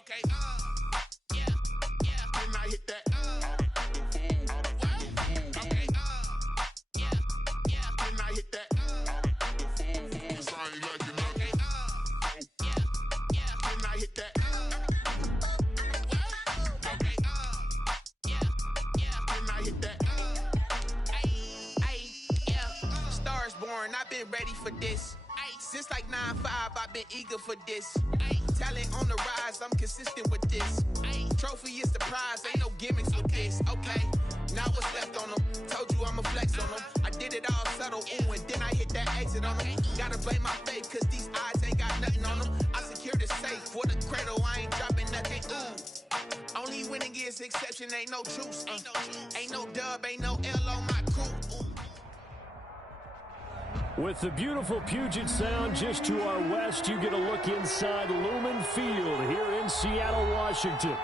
Okay. Yeah. Can I hit that? Okay. Yeah. Can I hit that? Cause I ain't like it. Okay. Yeah. Can I hit that? Okay. Yeah. Can I hit that? Yeah. Star is born. I've been ready for this. Since like 9-5, I've been eager for this. Talent on the rise, I'm consistent with this. Trophy is the prize, ain't no gimmicks with this. Okay, now what's left on them? Told you I'ma flex on them. I did it all subtle, ooh, and then I hit that exit on them. Gotta blame my faith, cause these odds ain't got nothing on them. I secured the safe for the cradle, I ain't dropping nothing, ooh. Only winning is exception, ain't no truce. Ain't no dub, ain't no L on my crew. With the beautiful Puget Sound just to our west, you get a look inside Lumen Field here in Seattle, Washington.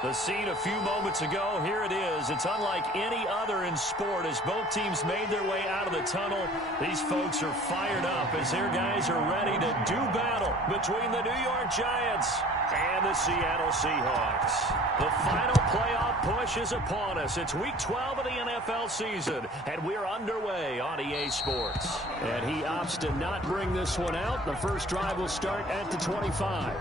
The scene a few moments ago, here it is. It's unlike any other in sport as both teams made their way out of the tunnel. These folks are fired up as their guys are ready to do battle between the New York Giants and the Seattle Seahawks. The final playoff push is upon us. It's week 12 of the NFL season, and we're underway on EA Sports. And he opts to not bring this one out. The first drive will start at the 25.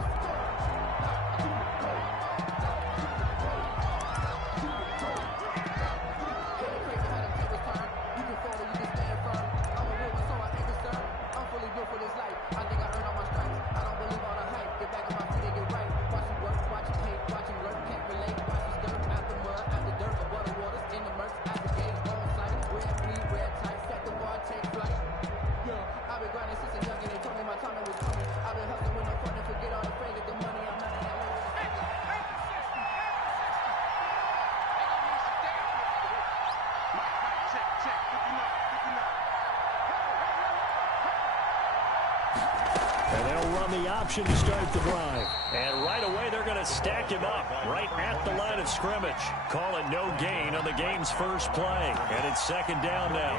Option to start the drive. And right away, they're going to stack him up right at the line of scrimmage. Call it no gain on the game's first play. And it's second down now.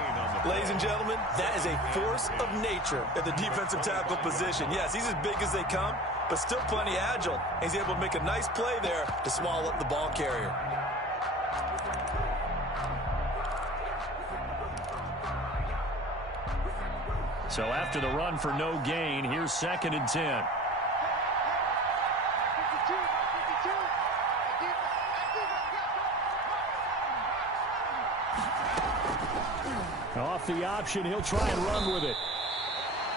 Ladies and gentlemen, that is a force of nature at the defensive tackle position. Yes, he's as big as they come, but still plenty agile. He's able to make a nice play there to swallow up the ball carrier. So after the run for no gain, here's 2nd and 10. Off the option, he'll try and run with it.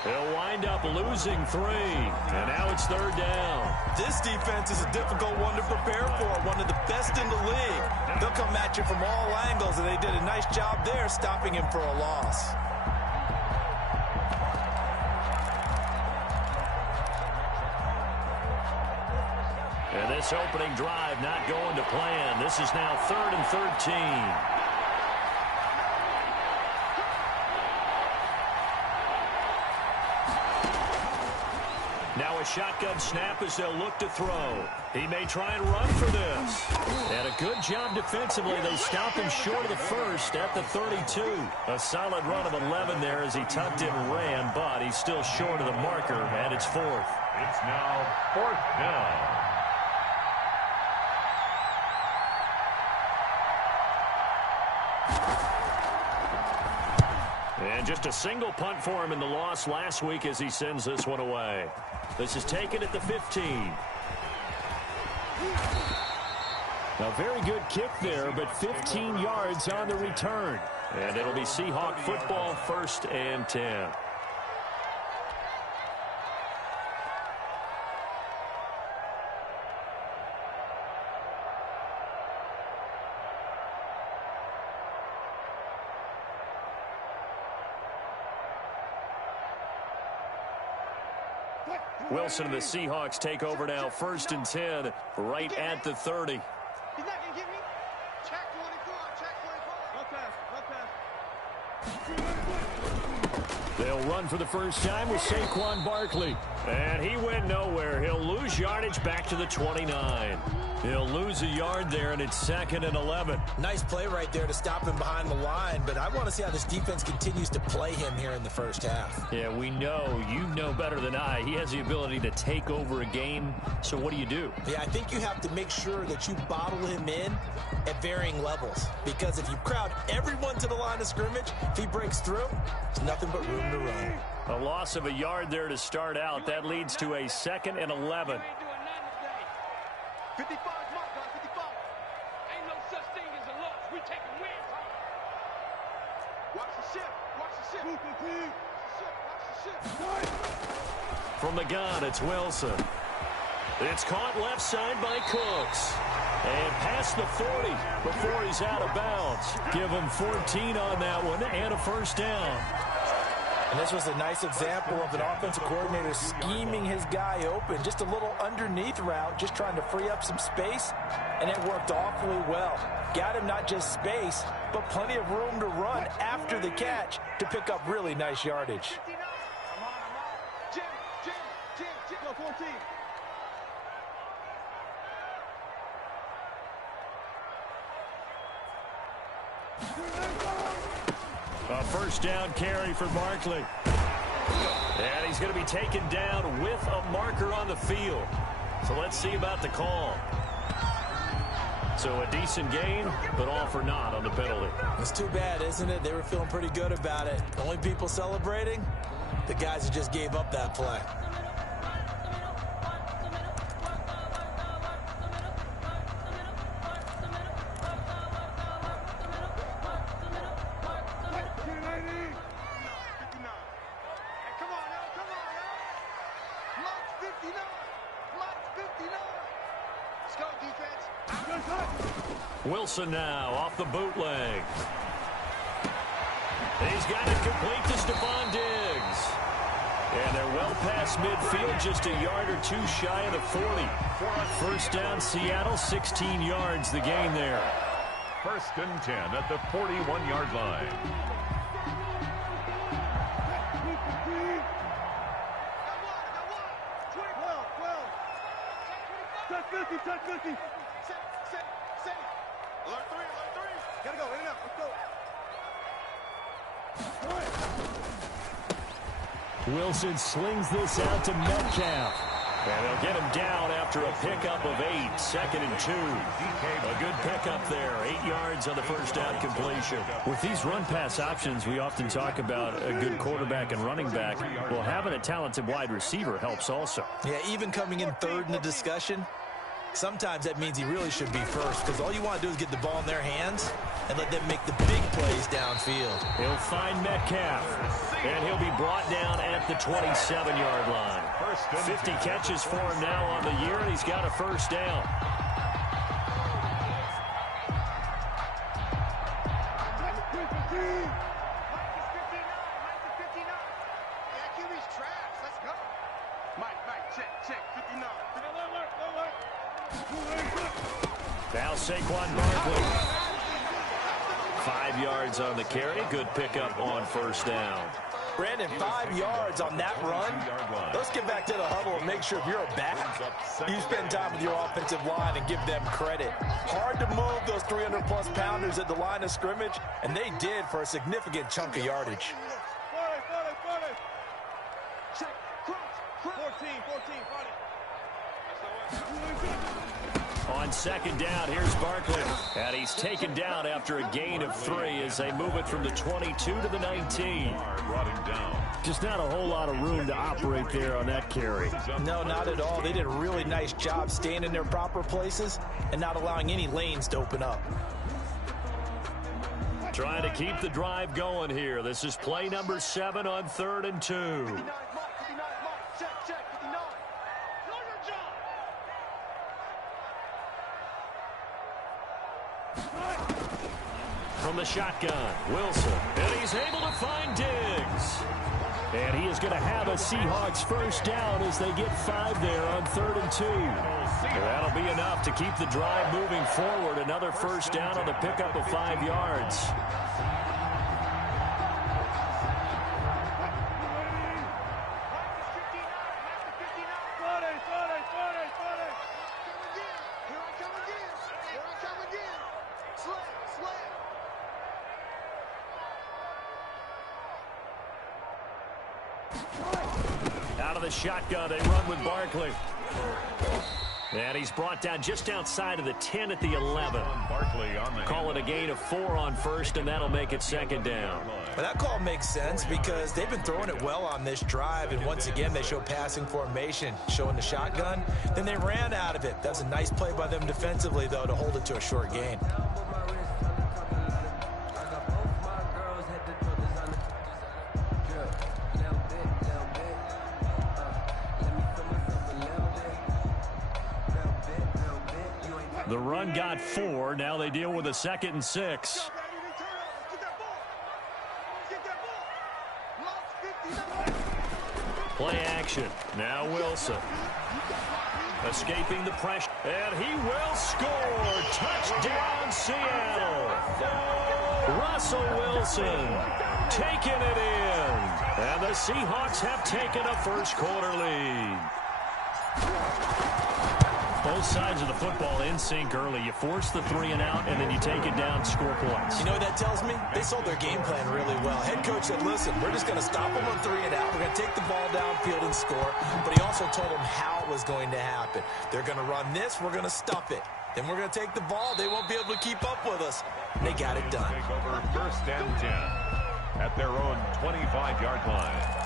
He'll wind up losing 3, and now it's 3rd down. This defense is a difficult one to prepare for, one of the best in the league. They'll come at you from all angles, and they did a nice job there stopping him for a loss. And this opening drive not going to plan. This is now 3rd and 13. Now a shotgun snap as they'll look to throw. He may try and run for this. And a good job defensively. They stop him short of the first at the 32. A solid run of 11 there as he tucked in and ran, but he's still short of the marker, and it's 4th. It's now 4th down. And just a single punt for him in the loss last week as he sends this one away. This is taken at the 15. A very good kick there, but 15 yards on the return. And it'll be Seahawk football, 1st and 10. Wilson and the Seahawks take over now, 1st and 10, right at the 30. He's not going to get me. Check 24. They'll run for the first time with Saquon Barkley. And he went nowhere. He'll lose yardage back to the 29. He'll lose a yard there, and it's 2nd and 11. Nice play right there to stop him behind the line, but I want to see how this defense continues to play him here in the first half. Yeah, we know. You know better than I. He has the ability to take over a game, so what do you do? Yeah, I think you have to make sure that you bottle him in at varying levels, because if you crowd everyone to the line of scrimmage, if he breaks through, there's nothing but room to run. A loss of a yard there to start out. That leads to a 2nd and 11. 55 mark, guys, 55. Ain't no such thing as a loss. We taking wins, huh? Watch the ship. Watch the ship. Watch the ship. From the gun, it's Wilson. It's caught left side by Cooks. And past the 40 before he's out of bounds. Give him 14 on that one and a first down. And this was a nice example of an offensive coordinator scheming his guy open. Just a little underneath route, just trying to free up some space, and it worked awfully well. Got him not just space, but plenty of room to run after the catch to pick up really nice yardage. Jim, go 14. A first down carry for Barkley. And he's going to be taken down with a marker on the field. So let's see about the call. So a decent gain, but all for naught on the penalty. It's too bad, isn't it? They were feeling pretty good about it. The only people celebrating, the guys who just gave up that play. Wilson now off the bootleg. He's got it complete to Stephon Diggs. And they're well past midfield, just a yard or two shy of the 40. First down, Seattle, 16 yards the gain there. 1st and 10 at the 41-yard line. Touch 50. Set. Alert 3. Gotta go, in and out, let's go. Wilson slings this out to Metcalf. And they'll get him down after a pickup of 8, 2nd and 2. A good pickup there, 8 yards on the first down completion. With these run-pass options, we often talk about a good quarterback and running back. Well, having a talented wide receiver helps also. Yeah, even coming in third in the discussion, sometimes that means he really should be first, because all you want to do is get the ball in their hands and let them make the big plays downfield. He'll find Metcalf, and he'll be brought down at the 27-yard line. 50 catches for him now on the year, and he's got a first down. Now Saquon Barkley. 5 yards on the carry. Good pickup on first down. Brandon, 5 yards on that run. Let's get back to the huddle and make sure if you're a back, you spend time with your offensive line and give them credit. Hard to move those 300-plus pounders at the line of scrimmage, and they did for a significant chunk of yardage. 14. On second down, here's Barkley. And he's taken down after a gain of 3 as they move it from the 22 to the 19. Just not a whole lot of room to operate there on that carry. No, not at all. They did a really nice job staying in their proper places and not allowing any lanes to open up. Trying to keep the drive going here. This is play number 7 on 3rd and 2. From the shotgun, Wilson, and he's able to find Diggs. And he is going to have a Seahawks first down as they get 5 there on 3rd and 2. That'll be enough to keep the drive moving forward. Another first down on the pickup of 5 yards. of the shotgun. They run with Barkley. And he's brought down just outside of the 10 at the 11. Call it a gain of 4 on first, and that'll make it second down. Well, that call makes sense because they've been throwing it well on this drive, and once again they show passing formation, showing the shotgun. Then they ran out of it. That's a nice play by them defensively, though, to hold it to a short gain. The run got 4. Now they deal with a 2nd and 6. Play action. Now Wilson. Escaping the pressure. And he will score. Touchdown, Seattle. Russell Wilson taking it in. And the Seahawks have taken a first quarter lead. Both sides of the football in sync early. You force the 3 and out, and then you take it down, score points. You know what that tells me? They sold their game plan really well. Head coach said, listen, we're just going to stop them on 3 and out. We're going to take the ball downfield and score. But he also told them how it was going to happen. They're going to run this. We're going to stuff it. Then we're going to take the ball. They won't be able to keep up with us. And they got it done. Take over first and 10 at their own 25-yard line.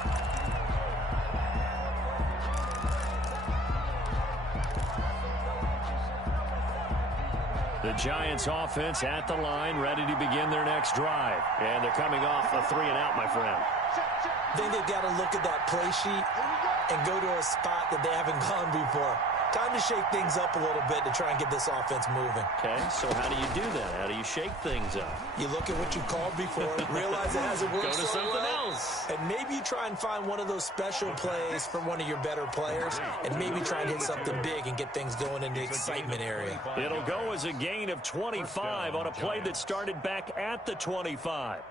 The Giants offense at the line, ready to begin their next drive. And they're coming off a 3 and out, my friend. I think they've got to look at that play sheet and go to a spot that they haven't gone before. Time to shake things up a little bit to try and get this offense moving. Okay, so how do you do that? How do you shake things up? You look at what you called before, realize it hasn't worked Go to so something well, else. and maybe you try and find one of those special plays from one of your better players, and maybe try and hit something big and get things going in the excitement area. It'll go as a gain of 25 on a play that started back at the 25.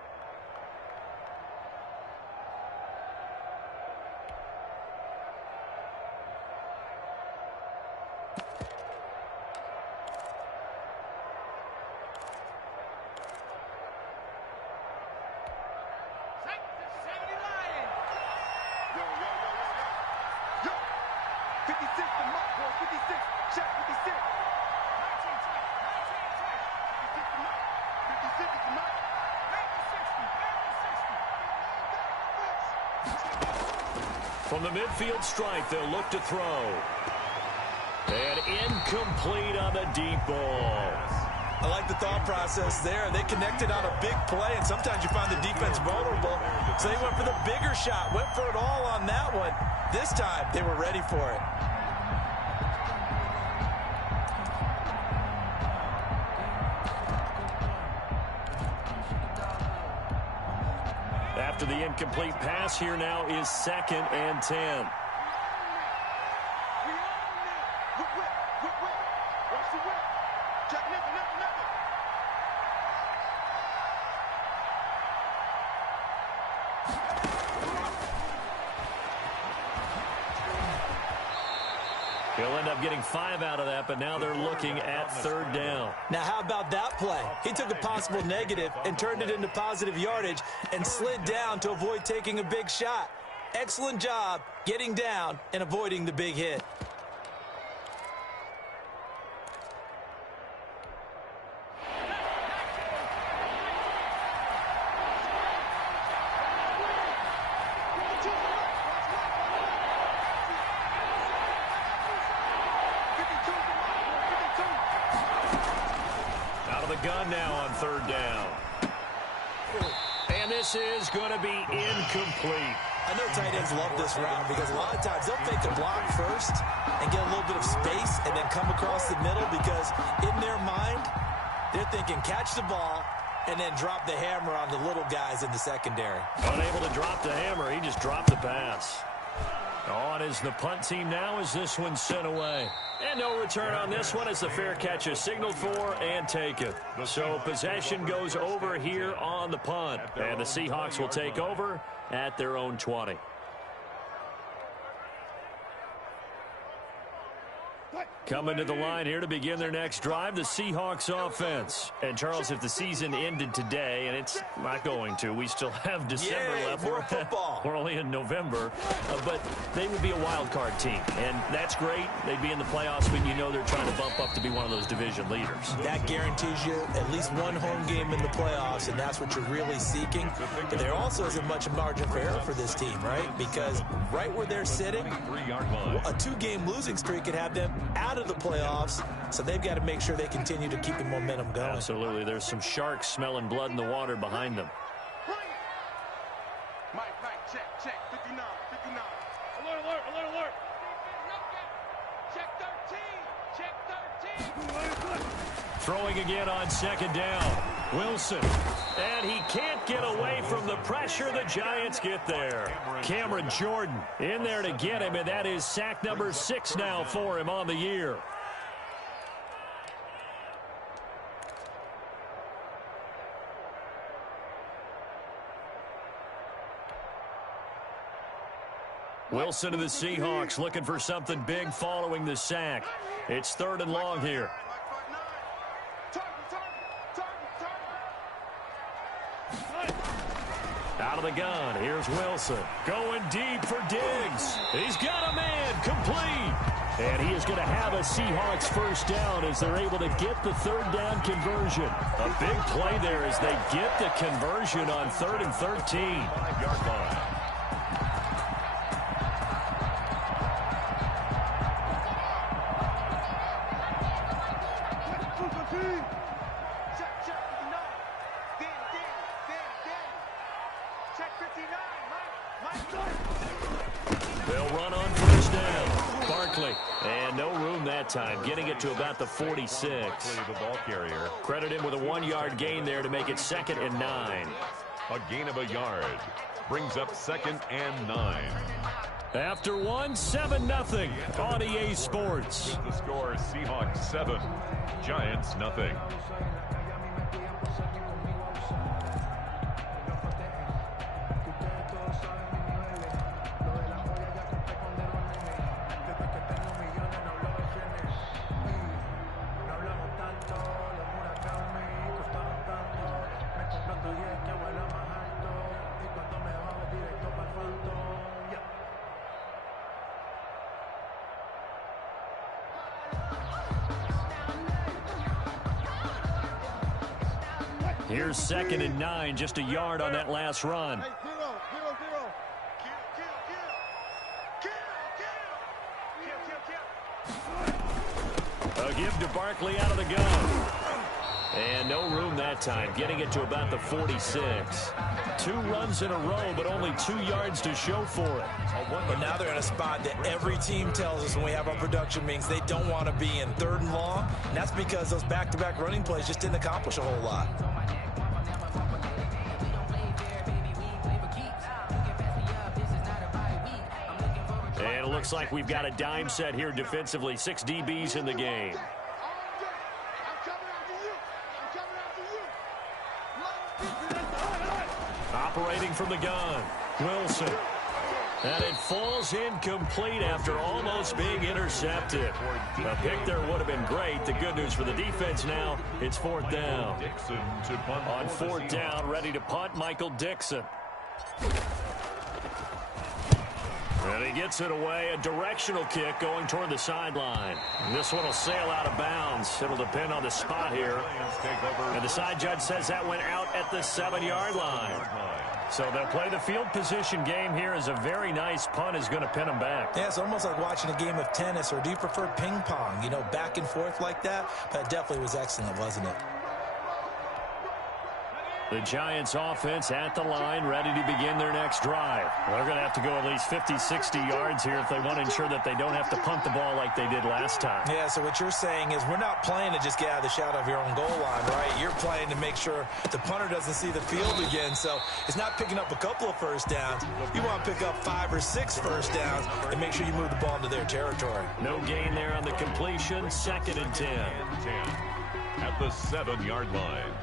From the midfield stripe, they'll look to throw. And incomplete on the deep ball. I like the thought process there. They connected on a big play, and sometimes you find the defense vulnerable. So they went for the bigger shot, went for it all on that one. This time, they were ready for it. After the incomplete pass, here now is 2nd and 10. He'll end up getting 5 out of that, but now they're looking at 3rd down. Now, how about that play? He took a possible negative and turned it into positive yardage and slid down to avoid taking a big shot. Excellent job getting down and avoiding the big hit. Gun now on 3rd down. And this is going to be incomplete. I know tight ends love this route because a lot of times they'll fake a block first and get a little bit of space and then come across the middle because in their mind, they're thinking catch the ball and then drop the hammer on the little guys in the secondary. Unable to drop the hammer, he just dropped the pass. On is the punt team now as this one's sent away. And no return on this one as the fair catch is signaled for and taken. So possession goes over here on the punt. And the Seahawks will take over at their own 20. Coming to the line here to begin their next drive, the Seahawks offense. And, Charles, if the season ended today, and it's not going to, we still have December left. More football. We're only in November. But they would be a wild card team, and that's great. They'd be in the playoffs, but you know they're trying to bump up to be one of those division leaders. That guarantees you at least one home game in the playoffs, and that's what you're really seeking. But there also isn't much margin for error for this team, right? Because right where they're sitting, a 2-game losing streak could have them out of the playoffs, so they've got to make sure they continue to keep the momentum going. Absolutely. There's some sharks smelling blood in the water behind them. Mike, check, 59. Alert. Check 13. Throwing again on second down. Wilson. And he can't get away from the pressure. The Giants get there. Cameron Jordan in there to get him, and that is sack number 6 now for him on the year. Wilson to the Seahawks looking for something big following the sack. It's 3rd and long here. Out of the gun, here's Wilson. Going deep for Diggs. He's got a man, complete. And he is going to have a Seahawks first down as they're able to get the 3rd down conversion. A big play there as they get the conversion on 3rd and 13. 5-yard line. They'll run on first down. Barkley. And no room that time, getting it to about the 46. The ball carrier. Credit him with a 1-yard gain there to make it 2nd and 9. A gain of a yard. Brings up 2nd and 9. After 1, 7-0 on EA Sports. The score is Seahawks 7, Giants nothing. Here's 2nd and 9, just a yard on that last run. A give to Barkley out of the gun. And no room that time, getting it to about the 46. 2 runs in a row, but only 2 yards to show for it. But now they're in a spot that every team tells us when we have our production meetings they don't want to be in 3rd and long. And that's because those back-to-back running plays just didn't accomplish a whole lot. And it looks like we've got a dime set here defensively. 6 DBs in the game. Operating from the gun, Wilson. And it falls incomplete after almost being intercepted. A pick there would have been great. The good news for the defense now, it's 4th down. On 4th down, ready to punt, Michael Dixon. And he gets it away, a directional kick going toward the sideline. This one will sail out of bounds. It'll depend on the spot here. And the side judge says that went out at the 7-yard line. So they'll play the field position game here as a very nice punt is going to pin them back. Yeah, it's almost like watching a game of tennis, or do you prefer ping pong? You know, back and forth like that? But it definitely was excellent, wasn't it? The Giants offense at the line, ready to begin their next drive. They're going to have to go at least 50, 60 yards here if they want to ensure that they don't have to punt the ball like they did last time. Yeah, so what you're saying is we're not playing to just get out of the shadow of your own goal line, right? You're playing to make sure the punter doesn't see the field again. So it's not picking up a couple of first downs. You want to pick up 5 or 6 first downs and make sure you move the ball into their territory. No gain there on the completion. 2nd and 10. At the 7-yard line.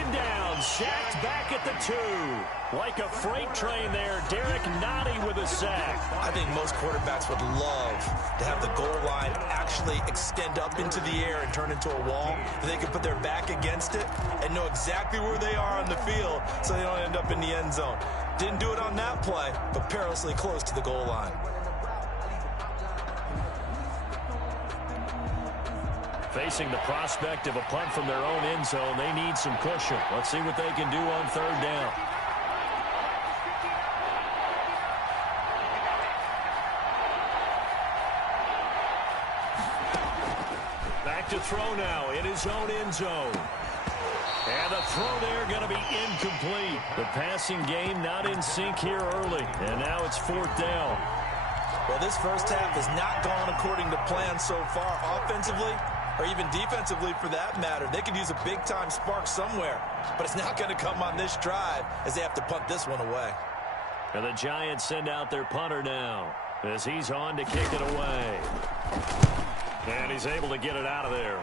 taken down, sacked back at the 2. Like a freight train there, Derek Nottie with a sack. I think most quarterbacks would love to have the goal line actually extend up into the air and turn into a wall. They can put their back against it and know exactly where they are on the field so they don't end up in the end zone. Didn't do it on that play, but perilously close to the goal line. Facing the prospect of a punt from their own end zone, they need some cushion. Let's see what they can do on 3rd down. Back to throw now in his own end zone. And the throw there going to be incomplete. The passing game not in sync here early. And now it's 4th down. Well, this first half has not gone according to plan so far offensively, or even defensively for that matter. They could use a big-time spark somewhere, but it's not going to come on this drive as they have to punt this one away. And the Giants send out their punter now as he's on to kick it away. And he's able to get it out of there.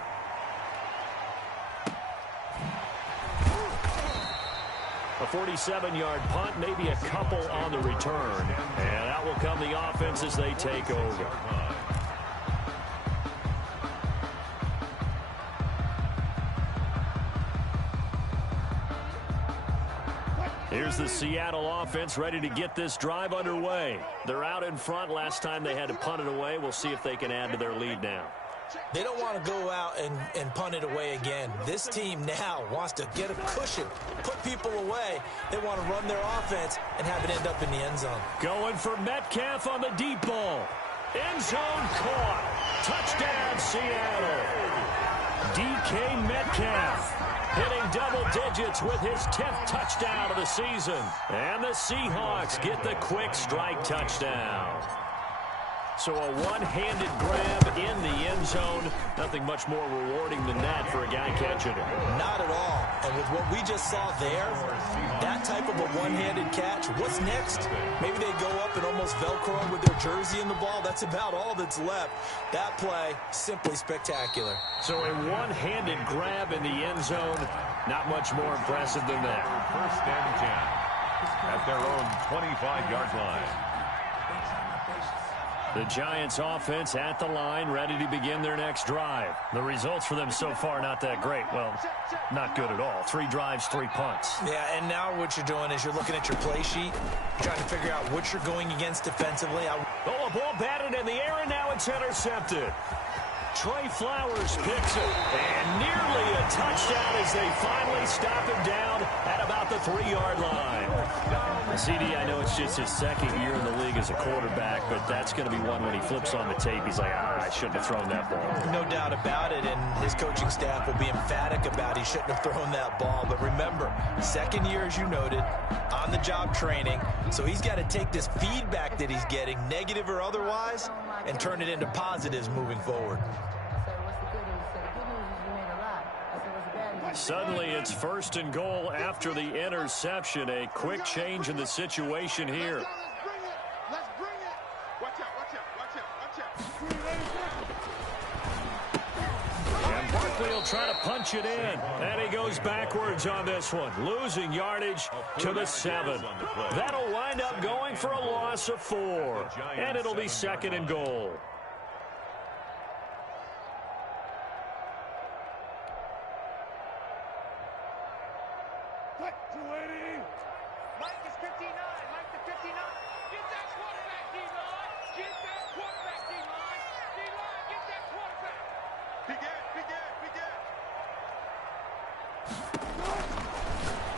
A 47-yard punt, maybe a couple on the return. And out will come the offense as they take over. Here's the Seattle offense ready to get this drive underway. They're out in front. Last time they had to punt it away. We'll see if they can add to their lead now. They don't want to go out and punt it away again. This team now wants to get a cushion, put people away. They want to run their offense and have it end up in the end zone. Going for Metcalf on the deep ball. End zone caught. Touchdown, Seattle. DK Metcalf hitting double digits with his 10th touchdown of the season. And the Seahawks get the quick strike touchdown. So a one-handed grab in the end zone. Nothing much more rewarding than that for a guy catching it. Not at all. And with what we just saw there, that type of a one-handed catch, what's next? Maybe they go up and almost Velcro with their jersey in the ball. That's about all that's left. That play, simply spectacular. So a one-handed grab in the end zone. Not much more impressive than that. 1st and 10 at their own 25-yard line. The Giants offense at the line, ready to begin their next drive. The results for them so far not that great. Well, not good at all. 3 drives, 3 punts. Yeah, and now what you're doing is you're looking at your play sheet, trying to figure out what you're going against defensively. Oh, a ball batted in the air, and now it's intercepted. Trey Flowers picks it, and nearly a touchdown as they finally stop him down at about the 3-yard line. CD, I know it's just his 2nd year in the league as a quarterback, but that's going to be one when he flips on the tape. He's like, I shouldn't have thrown that ball. No doubt about it, and his coaching staff will be emphatic about he shouldn't have thrown that ball. But remember, 2nd year, as you noted, on-the-job training, so he's got to take this feedback that he's getting, negative or otherwise, and turn it into positives moving forward. Suddenly, it's 1st and goal after the interception. A quick change in the situation here. Let's bring it. Watch out. And Barkley will try to punch it in. And he goes backwards on this one, losing yardage to the 7. That'll wind up going for a loss of 4. And it'll be 2nd and goal.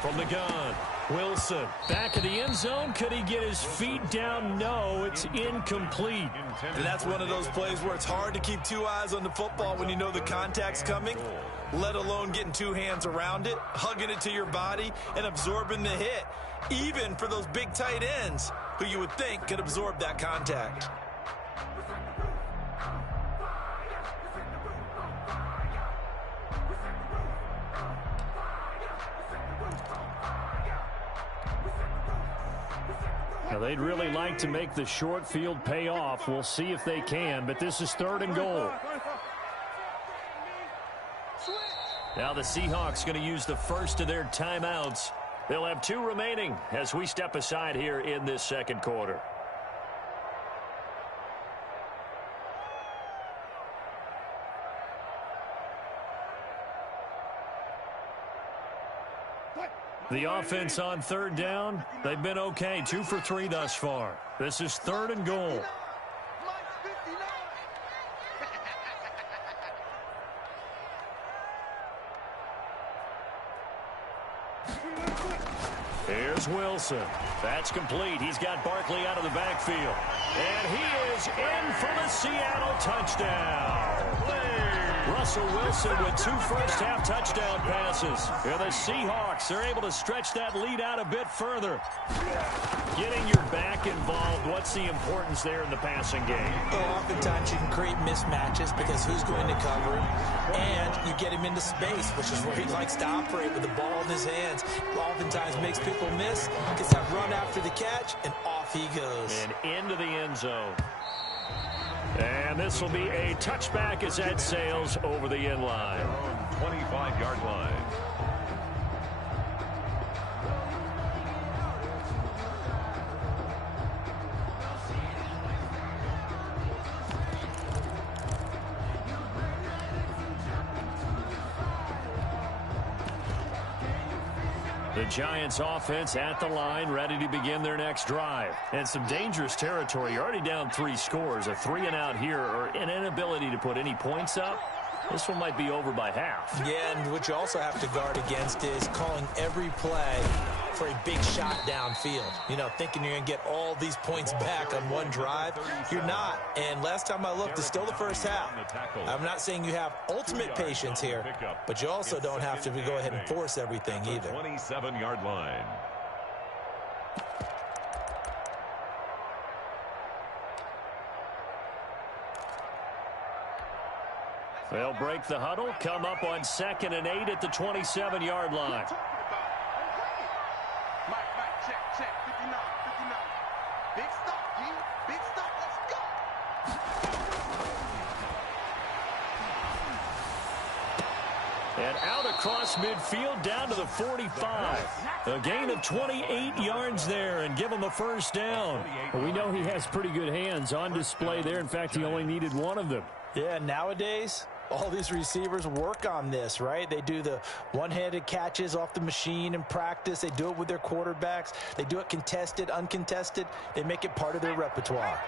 From the gun, Wilson back of the end zone. Could he get his feet down? No, it's incomplete. And that's one of those plays where it's hard to keep 2 eyes on the football when you know the contact's coming, let alone getting 2 hands around it, hugging it to your body, and absorbing the hit, even for those big tight ends who you would think could absorb that contact. Now, they'd really like to make the short field pay off. We'll see if they can, but this is 3rd and goal. Now the Seahawks going to use the first of their timeouts. They'll have 2 remaining as we step aside here in this second quarter. The offense on third down, they've been okay. 2 for 3 thus far. This is 3rd and goal. Here's Wilson. That's complete. He's got Barkley out of the backfield. And he is in for the Seattle touchdown. Russell Wilson with 2 first-half touchdown passes. And the Seahawks are able to stretch that lead out a bit further. Getting your back involved, what's the importance there in the passing game? Well, oftentimes you can create mismatches because who's going to cover him, and you get him into space, which is where he likes to operate with the ball in his hands. Oftentimes makes people miss, gets that run after the catch, and off he goes. And into the end zone. And this will be a touchback as that sails over the end line. 25-yard line. The Giants offense at the line, ready to begin their next drive. And some dangerous territory. You're already down 3 scores. A 3-and-out here, or an inability to put any points up. This one might be over by half. Yeah, and what you also have to guard against is calling every play for a big shot downfield. You know, thinking you're going to get all these points back on one drive. You're not. And last time I looked, it's still the first half. I'm not saying you have ultimate patience here, but you also don't have to go ahead and force everything either. 27-yard line. They'll break the huddle, come up on 2nd and 8 at the 27-yard line. Check, 59. Big stop, G. Big stop, let's go. And out across midfield down to the 45. A gain of 28 yards there and give him a first down. Well, we know he has pretty good hands on display there. In fact, he only needed 1 of them. Yeah, nowadays, all these receivers work on this, right? They do the one-handed catches off the machine in practice. They do it with their quarterbacks. They do it contested, uncontested. They make it part of their repertoire.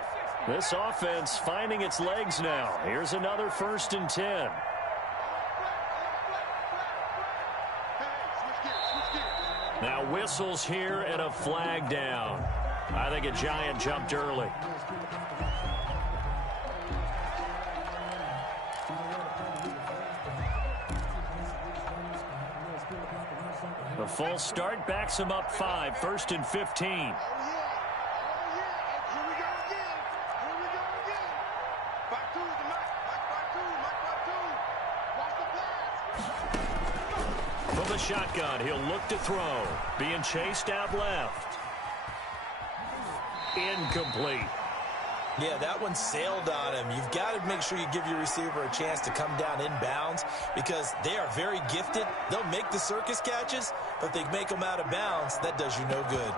This offense finding its legs now. Here's another 1st and 10. Now whistles here and a flag down. I think a Giant jumped early. The full start backs him up 5, 1st and 15. From the shotgun, he'll look to throw. Being chased out left. Incomplete. Yeah, that one sailed on him. You've got to make sure you give your receiver a chance to come down inbounds because they are very gifted. They'll make the circus catches, but if they make them out of bounds, that does you no good.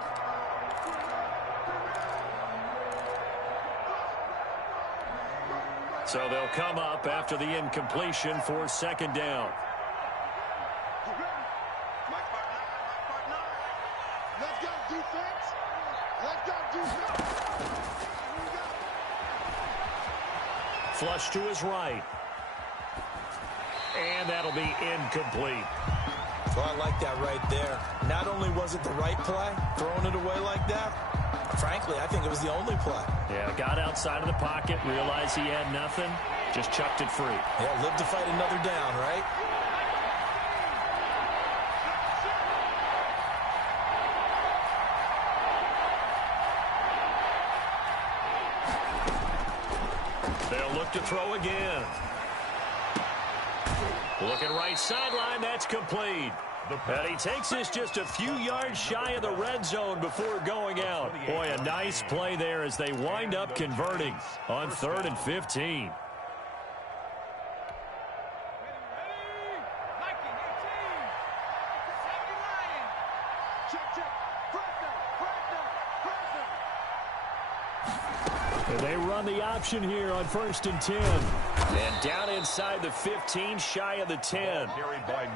So they'll come up after the incompletion for 2nd down. Let's go, defense. Let's go, defense. Flush to his right. And that'll be incomplete. Well, I like that right there. Not only was it the right play, throwing it away like that, frankly, I think it was the only play. Yeah, got outside of the pocket, realized he had nothing, just chucked it free. Yeah, live to fight another down, right? They'll look to throw again. Looking right sideline, that's complete. And he takes this just a few yards shy of the red zone before going out. Boy, a nice play there as they wind up converting on 3rd and 15. And they run the option here on 1st and 10. And down inside the 15, shy of the 10.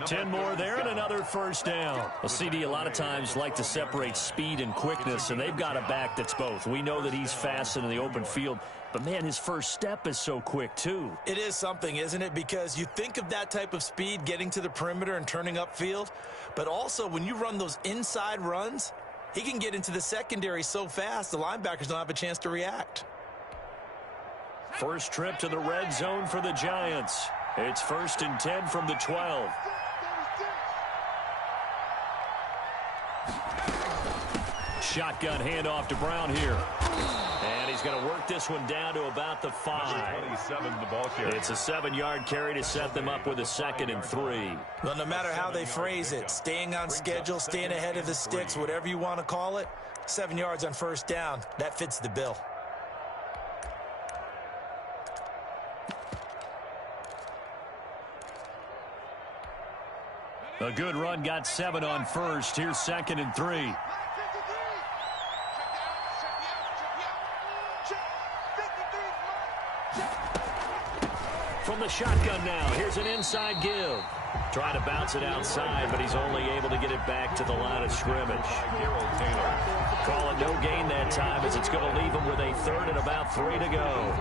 10 more there and another first down. Well, CD a lot of times like to separate speed and quickness, and they've got a back that's both. We know that he's fast in the open field, but, man, his first step is so quick, too. It is something, isn't it? Because you think of that type of speed getting to the perimeter and turning upfield, but also when you run those inside runs, he can get into the secondary so fast the linebackers don't have a chance to react. First trip to the red zone for the Giants. It's 1st and 10 from the 12. Shotgun handoff to Brown here. And he's going to work this one down to about the 5. 27, the ball carrier. It's a 7-yard carry to set them up with a 2nd and 3. Well, no matter how they phrase it, staying on schedule, staying ahead of the sticks, whatever you want to call it, 7 yards on first down, that fits the bill. A good run got 7 on first. Here's 2nd and 3. From the shotgun now, here's an inside give. Trying to bounce it outside, but he's only able to get it back to the line of scrimmage. Call it no gain that time, as it's going to leave him with a 3rd and about 3 to go.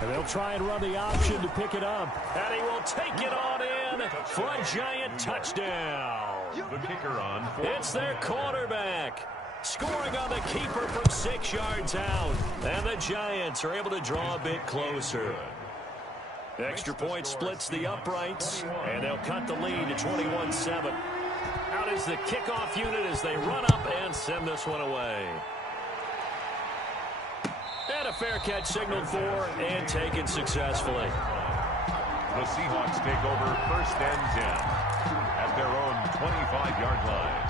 And they'll try and run the option to pick it up. And he will take it on in for a Giant touchdown. The kicker on. It's their quarterback. Scoring on the keeper from 6 yards out. And the Giants are able to draw a bit closer. Extra point splits the uprights. And they'll cut the lead to 21-7. Out is the kickoff unit as they run up and send this one away. And a fair catch signaled for and taken successfully. The Seahawks take over 1st and 10 at their own 25-yard line.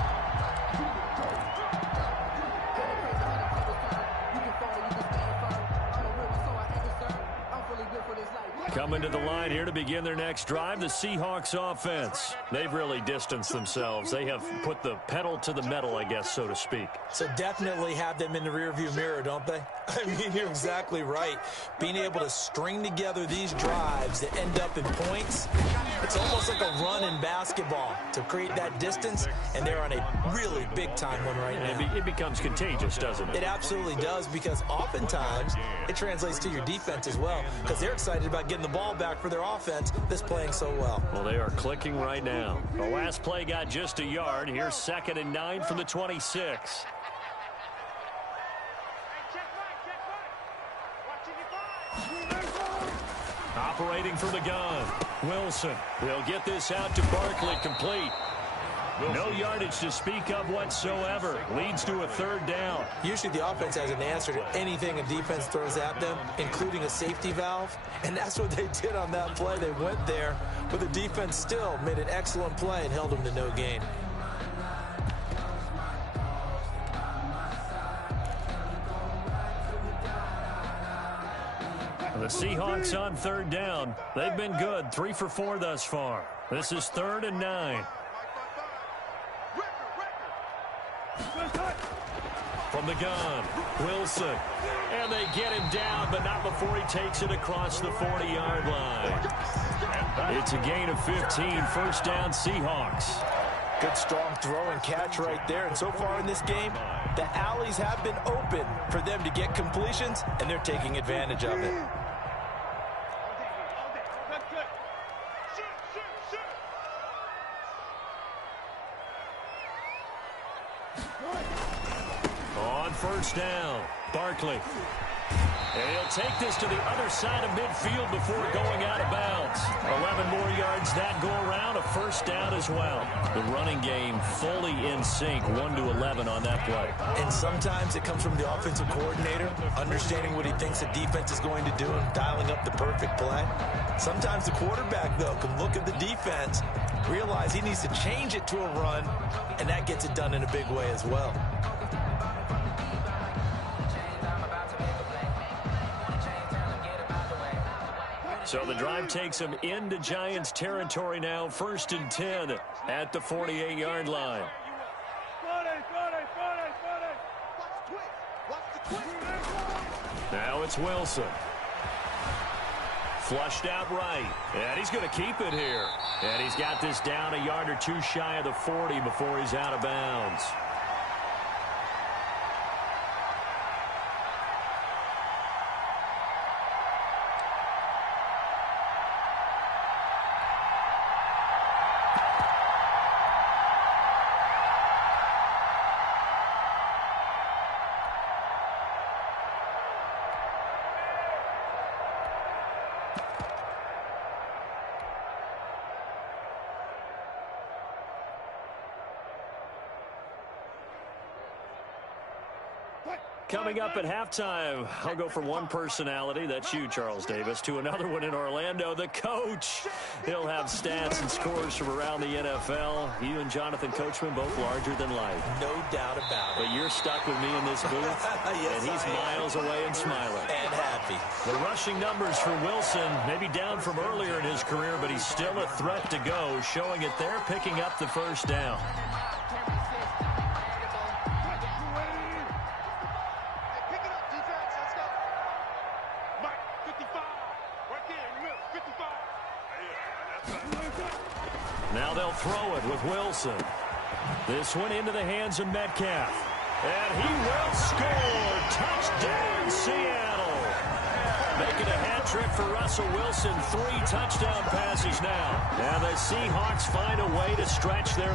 Coming to the line here to begin their next drive, the Seahawks offense. They've really distanced themselves. They have put the pedal to the metal, I guess, so to speak. So definitely have them in the rearview mirror, don't they? I mean, you're exactly right. Being able to string together these drives that end up in points, it's almost like a run in basketball to create that distance, and they're on a really big-time one right now. It becomes contagious, doesn't it? It absolutely does, because oftentimes it translates to your defense as well, because they're excited about getting the ball back for their offense that's playing so well. Well, they are clicking right now. The last play got just a yard. Here's 2nd and 9 from the 26. Operating from the gun, Wilson. They'll get this out to Barkley, complete. No yardage to speak of whatsoever. Leads to a 3rd down. Usually the offense has an answer to anything a defense throws at them, including a safety valve. And that's what they did on that play. They went there, but the defense still made an excellent play and held them to no gain. The Seahawks on 3rd down. They've been good, 3 for 4 thus far. This is 3rd and 9. From the gun, Wilson. And they get him down, but not before he takes it across the 40-yard line. It's a gain of 15, 1st down Seahawks. Good strong throw and catch right there. And so far in this game, the alleys have been open for them to get completions, and they're taking advantage of it. On 1st down, Barkley. And he'll take this to the other side of midfield before going out of bounds. 11 more yards that go around, a 1st down as well. The running game fully in sync, 1-11 on that play. And sometimes it comes from the offensive coordinator, understanding what he thinks the defense is going to do and dialing up the perfect play. Sometimes the quarterback, though, can look at the defense realize he needs to change it to a run, and that gets it done in a big way as well. So the drive takes him into Giants territory now, 1st and 10 at the 48-yard line. Now it's Wilson. Flushed out right. And he's going to keep it here. And he's got this down a yard or two shy of the 40 before he's out of bounds. Coming up at halftime, I'll go from one personality, that's you, Charles Davis, to another one in Orlando, the coach. He'll have stats and scores from around the NFL. You and Jonathan Coachman both larger than life. No doubt about it. But you're stuck with me in this booth, yes, and he's miles away and smiling. And happy. The rushing numbers for Wilson, maybe down from earlier in his career, but he's still a threat to go, showing it there, picking up the first down. Now they'll throw it with Wilson. This one into the hands of Metcalf. And he will score. Touchdown, Seattle. Making a hat trick for Russell Wilson. 3 touchdown passes now. And the Seahawks find a way to stretch their